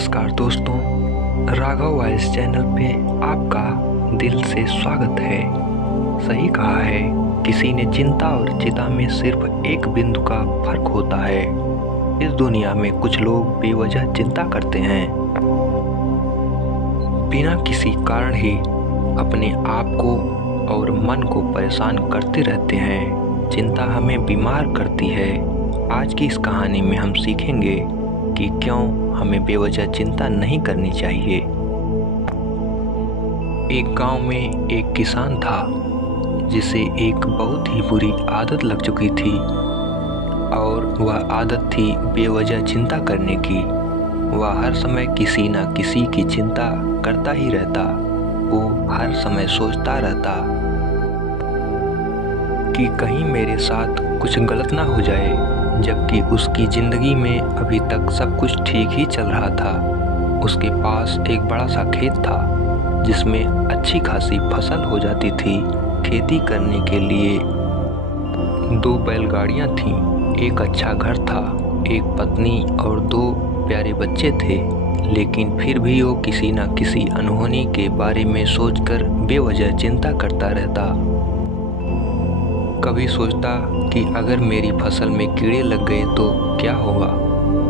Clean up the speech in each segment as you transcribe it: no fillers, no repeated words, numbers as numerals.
नमस्कार दोस्तों, Raghav voice channel पे आपका दिल से स्वागत है। सही कहा है किसी ने, चिंता और चिता में सिर्फ एक बिंदु का फर्क होता है। इस दुनिया में कुछ लोग बेवजह चिंता करते हैं, बिना किसी कारण ही अपने आप को और मन को परेशान करते रहते हैं। चिंता हमें बीमार करती है। आज की इस कहानी में हम सीखेंगे कि क्यों हमें बेवजह चिंता नहीं करनी चाहिए। एक गांव में एक किसान था जिसे एक बहुत ही बुरी आदत लग चुकी थी, और वह आदत थी बेवजह चिंता करने की। वह हर समय किसी न किसी की चिंता करता ही रहता। वो हर समय सोचता रहता कि कहीं मेरे साथ कुछ गलत ना हो जाए, जबकि उसकी ज़िंदगी में अभी तक सब कुछ ठीक ही चल रहा था। उसके पास एक बड़ा सा खेत था जिसमें अच्छी खासी फसल हो जाती थी। खेती करने के लिए 2 बैलगाड़ियाँ थीं, एक अच्छा घर था, एक पत्नी और 2 प्यारे बच्चे थे। लेकिन फिर भी वो किसी न किसी अनहोनी के बारे में सोचकर बेवजह चिंता करता रहता। कभी सोचता कि अगर मेरी फसल में कीड़े लग गए तो क्या होगा,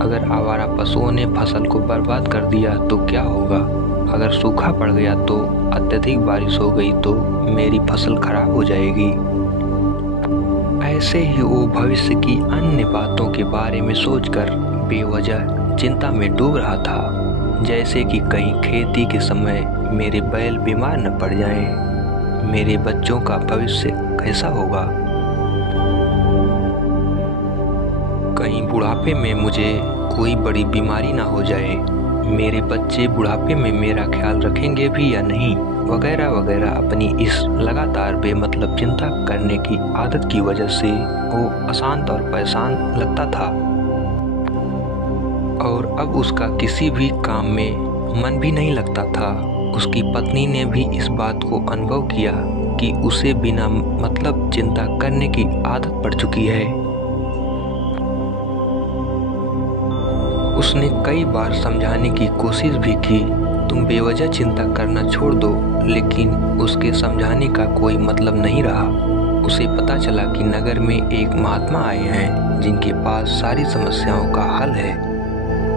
अगर आवारा पशुओं ने फसल को बर्बाद कर दिया तो क्या होगा, अगर सूखा पड़ गया तो अत्यधिक बारिश हो गई तो मेरी फसल खराब हो जाएगी। ऐसे ही वो भविष्य की अन्य बातों के बारे में सोचकर बेवजह चिंता में डूब रहा था। जैसे कि कहीं खेती के समय मेरे बैल बीमार न पड़ जाएं, मेरे बच्चों का भविष्य कैसा होगा, कहीं बुढ़ापे में मुझे कोई बड़ी बीमारी ना हो जाए, मेरे बच्चे बुढ़ापे में मेरा ख्याल रखेंगे भी या नहीं, वगैरह वगैरह। अपनी इस लगातार बेमतलब चिंता करने की आदत की वजह से वो अशांत और परेशान लगता था, और अब उसका किसी भी काम में मन भी नहीं लगता था। उसकी पत्नी ने भी इस बात को अनुभव किया कि उसे बिना मतलब चिंता करने की आदत पड़ चुकी है। उसने कई बार समझाने की कोशिश भी की, तुम बेवजह चिंता करना छोड़ दो, लेकिन उसके समझाने का कोई मतलब नहीं रहा। उसे पता चला कि नगर में एक महात्मा आए हैं जिनके पास सारी समस्याओं का हल है।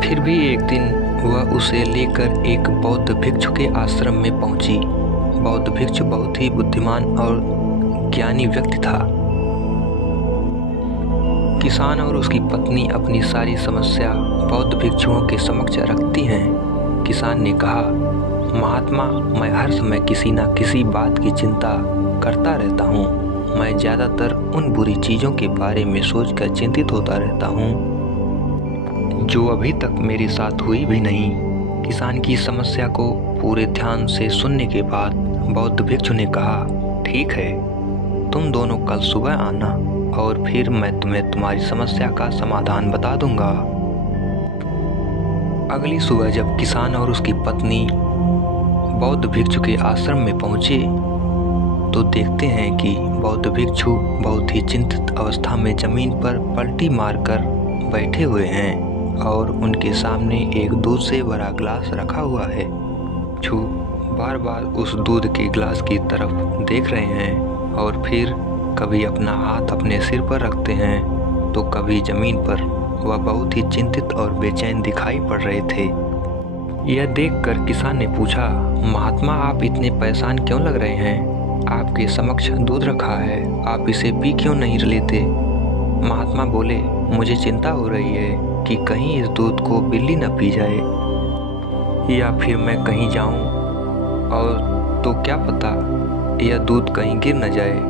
फिर भी एक दिन वह उसे लेकर एक बौद्ध भिक्षु के आश्रम में पहुंची। बौद्ध भिक्षु बहुत ही बुद्धिमान और ज्ञानी व्यक्ति था। किसान और उसकी पत्नी अपनी सारी समस्या बौद्ध भिक्षुओं के समक्ष रखती हैं। किसान ने कहा, महात्मा, मैं हर समय किसी न किसी बात की चिंता करता रहता हूँ। मैं ज़्यादातर उन बुरी चीज़ों के बारे में सोचकर चिंतित होता रहता हूँ जो अभी तक मेरे साथ हुई भी नहीं। किसान की समस्या को पूरे ध्यान से सुनने के बाद बौद्ध भिक्षु ने कहा, ठीक है, तुम दोनों कल सुबह आना और फिर मैं तुम्हें तुम्हारी समस्या का समाधान बता दूंगा। अगली सुबह जब किसान और उसकी पत्नी बौद्ध भिक्षु के आश्रम में पहुंचे तो देखते हैं कि बौद्ध भिक्षु बहुत ही चिंतित अवस्था में जमीन पर पलटी मारकर बैठे हुए हैं, और उनके सामने एक दूध से भरा ग्लास रखा हुआ है। भिक्षु बार बार उस दूध के ग्लास की तरफ देख रहे हैं, और फिर कभी अपना हाथ अपने सिर पर रखते हैं तो कभी जमीन पर। वह बहुत ही चिंतित और बेचैन दिखाई पड़ रहे थे। यह देखकर किसान ने पूछा, महात्मा, आप इतने परेशान क्यों लग रहे हैं? आपके समक्ष दूध रखा है, आप इसे पी क्यों नहीं लेते? महात्मा बोले, मुझे चिंता हो रही है कि कहीं इस दूध को बिल्ली न पी जाए, या फिर मैं कहीं जाऊं और तो क्या पता यह दूध कहीं गिर न जाए।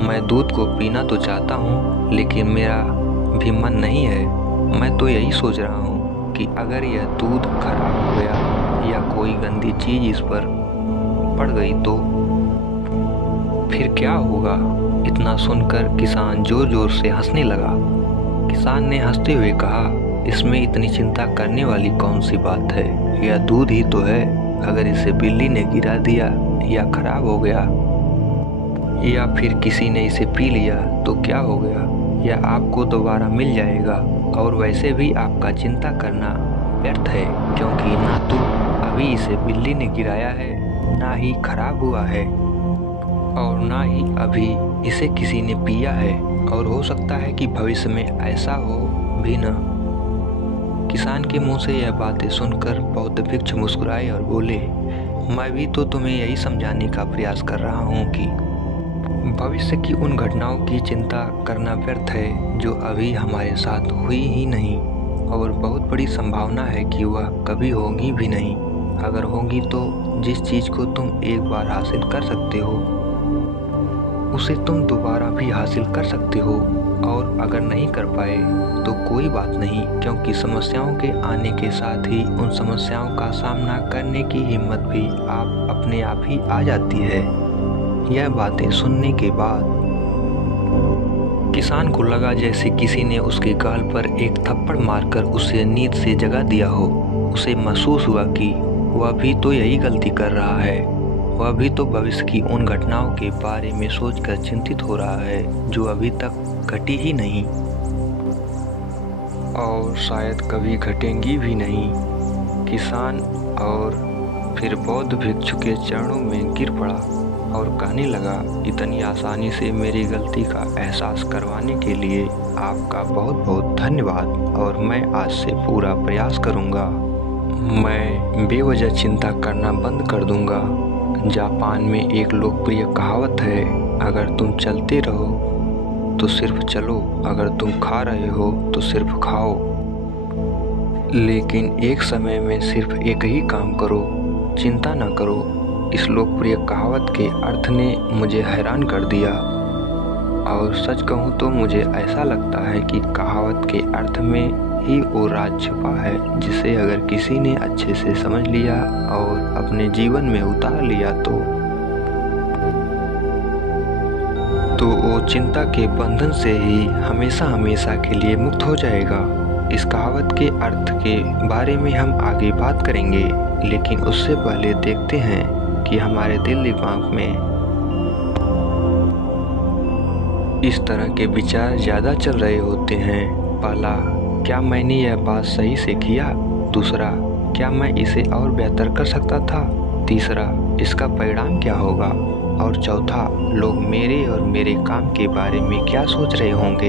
मैं दूध को पीना तो चाहता हूँ, लेकिन मेरा भी मन नहीं है। मैं तो यही सोच रहा हूँ कि अगर यह दूध खराब हो गया या कोई गंदी चीज़ इस पर पड़ गई तो फिर क्या होगा। इतना सुनकर किसान जोर जोर से हंसने लगा। किसान ने हंसते हुए कहा, इसमें इतनी चिंता करने वाली कौन सी बात है? यह दूध ही तो है। अगर इसे बिल्ली ने गिरा दिया या खराब हो गया या फिर किसी ने इसे पी लिया तो क्या हो गया? यह आपको दोबारा मिल जाएगा, और वैसे भी आपका चिंता करना व्यर्थ है, क्योंकि ना तो अभी इसे बिल्ली ने गिराया है, ना ही खराब हुआ है, और ना ही अभी इसे किसी ने पिया है, और हो सकता है कि भविष्य में ऐसा हो भी न। किसान के मुंह से यह बातें सुनकर बौद्ध भिक्षु मुस्कुराए और बोले, मैं भी तो तुम्हें यही समझाने का प्रयास कर रहा हूँ कि भविष्य की उन घटनाओं की चिंता करना व्यर्थ है जो अभी हमारे साथ हुई ही नहीं, और बहुत बड़ी संभावना है कि वह कभी होगी भी नहीं। अगर होगी तो जिस चीज़ को तुम एक बार हासिल कर सकते हो उसे तुम दोबारा भी हासिल कर सकते हो, और अगर नहीं कर पाए तो कोई बात नहीं, क्योंकि समस्याओं के आने के साथ ही उन समस्याओं का सामना करने की हिम्मत भी अपने आप ही आ जाती है। यह बातें सुनने के बाद किसान को लगा जैसे किसी ने उसके गाल पर एक थप्पड़ मारकर उसे नींद से जगा दिया हो। उसे महसूस हुआ कि वह भी तो यही गलती कर रहा है। वह भी तो भविष्य की उन घटनाओं के बारे में सोचकर चिंतित हो रहा है जो अभी तक घटी ही नहीं, और शायद कभी घटेंगी भी नहीं। किसान और फिर बौद्ध भिक्षु के चरणों में गिर पड़ा और कहने लगा, इतनी आसानी से मेरी गलती का एहसास करवाने के लिए आपका बहुत बहुत धन्यवाद, और मैं आज से पूरा प्रयास करूँगा। मैं बेवजह चिंता करना बंद कर दूँगा। जापान में एक लोकप्रिय कहावत है, अगर तुम चलते रहो तो सिर्फ चलो, अगर तुम खा रहे हो तो सिर्फ खाओ, लेकिन एक समय में सिर्फ एक ही काम करो, चिंता न करो। इस लोकप्रिय कहावत के अर्थ ने मुझे हैरान कर दिया, और सच कहूँ तो मुझे ऐसा लगता है कि कहावत के अर्थ में ही वो राज छुपा है, जिसे अगर किसी ने अच्छे से समझ लिया और अपने जीवन में उतार लिया तो वो चिंता के बंधन से ही हमेशा हमेशा के लिए मुक्त हो जाएगा। इस कहावत के अर्थ के बारे में हम आगे बात करेंगे, लेकिन उससे पहले देखते हैं कि हमारे दिल दिमाग में इस तरह के विचार ज़्यादा चल रहे होते हैं। पहला, क्या मैंने यह बात सही से किया? दूसरा, क्या मैं इसे और बेहतर कर सकता था? तीसरा, इसका परिणाम क्या होगा? और चौथा, लोग मेरे और मेरे काम के बारे में क्या सोच रहे होंगे?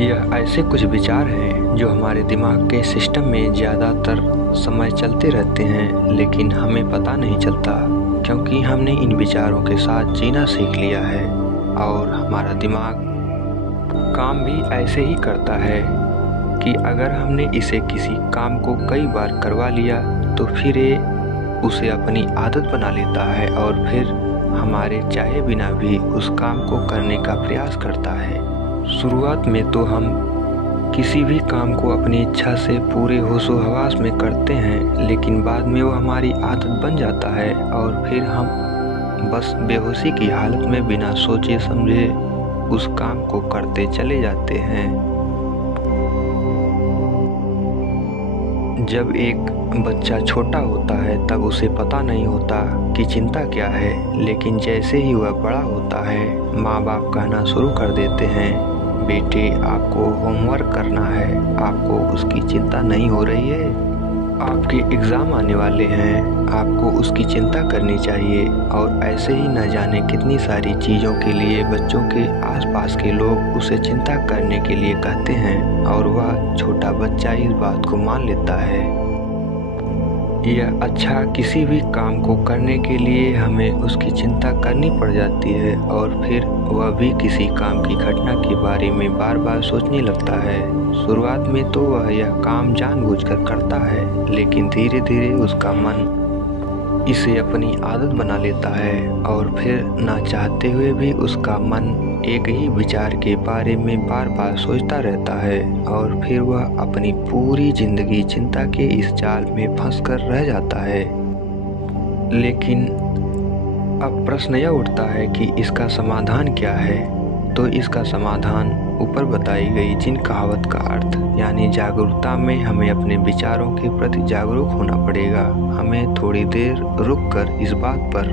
यह ऐसे कुछ विचार हैं जो हमारे दिमाग के सिस्टम में ज़्यादातर समय चलते रहते हैं, लेकिन हमें पता नहीं चलता, क्योंकि हमने इन विचारों के साथ जीना सीख लिया है। और हमारा दिमाग काम भी ऐसे ही करता है कि अगर हमने इसे किसी काम को कई बार करवा लिया तो फिर ये उसे अपनी आदत बना लेता है, और फिर हमारे चाहे बिना भी उस काम को करने का प्रयास करता है। शुरुआत में तो हम किसी भी काम को अपनी इच्छा से पूरे होशो हवास में करते हैं, लेकिन बाद में वो हमारी आदत बन जाता है, और फिर हम बस बेहोशी की हालत में बिना सोचे समझे उस काम को करते चले जाते हैं। जब एक बच्चा छोटा होता है तब उसे पता नहीं होता कि चिंता क्या है, लेकिन जैसे ही वह बड़ा होता है माँ बाप कहना शुरू कर देते हैं, बेटे आपको होमवर्क करना है, आपको उसकी चिंता नहीं हो रही है, आपके एग्ज़ाम आने वाले हैं, आपको उसकी चिंता करनी चाहिए। और ऐसे ही न जाने कितनी सारी चीज़ों के लिए बच्चों के आसपास के लोग उसे चिंता करने के लिए कहते हैं, और वह छोटा बच्चा इस बात को मान लेता है। यह अच्छा किसी भी काम को करने के लिए हमें उसकी चिंता करनी पड़ जाती है, और फिर वह भी किसी काम की घटना के बारे में बार बार सोचने लगता है। शुरुआत में तो वह यह काम जानबूझकर करता है, लेकिन धीरे धीरे उसका मन इसे अपनी आदत बना लेता है, और फिर ना चाहते हुए भी उसका मन एक ही विचार के बारे में बार बार सोचता रहता है, और फिर वह अपनी पूरी जिंदगी चिंता के इस जाल में फंसकर रह जाता है। लेकिन अब प्रश्न यह उठता है कि इसका समाधान क्या है? तो इसका समाधान ऊपर बताई गई जिन कहावत का अर्थ यानी जागरूकता में हमें अपने विचारों के प्रति जागरूक होना पड़ेगा। हमें थोड़ी देर रुककर इस बात पर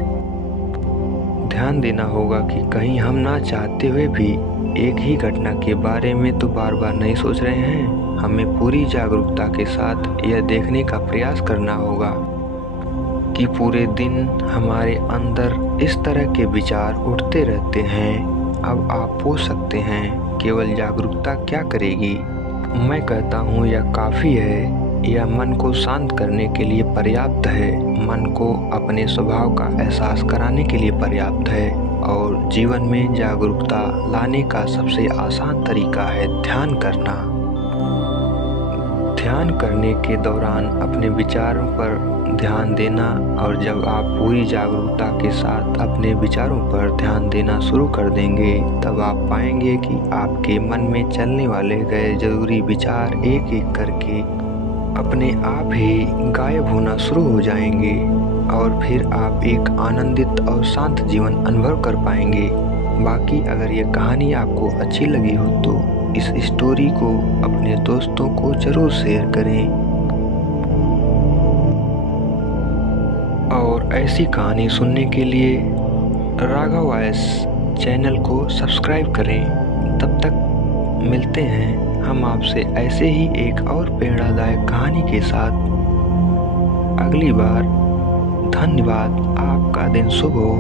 ध्यान देना होगा कि कहीं हम ना चाहते हुए भी एक ही घटना के बारे में तो बार बार नहीं सोच रहे हैं। हमें पूरी जागरूकता के साथ यह देखने का प्रयास करना होगा कि पूरे दिन हमारे अंदर इस तरह के विचार उठते रहते हैं। अब आप पूछ सकते हैं केवल जागरूकता क्या करेगी? मैं कहता हूँ यह काफ़ी है। यह मन को शांत करने के लिए पर्याप्त है, मन को अपने स्वभाव का एहसास कराने के लिए पर्याप्त है। और जीवन में जागरूकता लाने का सबसे आसान तरीका है ध्यान करना। ध्यान करने के दौरान अपने विचारों पर ध्यान देना, और जब आप पूरी जागरूकता के साथ अपने विचारों पर ध्यान देना शुरू कर देंगे तब आप पाएंगे कि आपके मन में चलने वाले गैर जरूरी विचार एक एक करके अपने आप ही गायब होना शुरू हो जाएंगे और फिर आप एक आनंदित और शांत जीवन अनुभव कर पाएंगे। बाकी अगर ये कहानी आपको अच्छी लगी हो तो इस स्टोरी को अपने दोस्तों को ज़रूर शेयर करें और ऐसी कहानी सुनने के लिए राघव वॉइस चैनल को सब्सक्राइब करें। तब तक मिलते हैं हम आपसे ऐसे ही एक और प्रेरणादायक कहानी के साथ अगली बार। धन्यवाद। आपका दिन शुभ हो।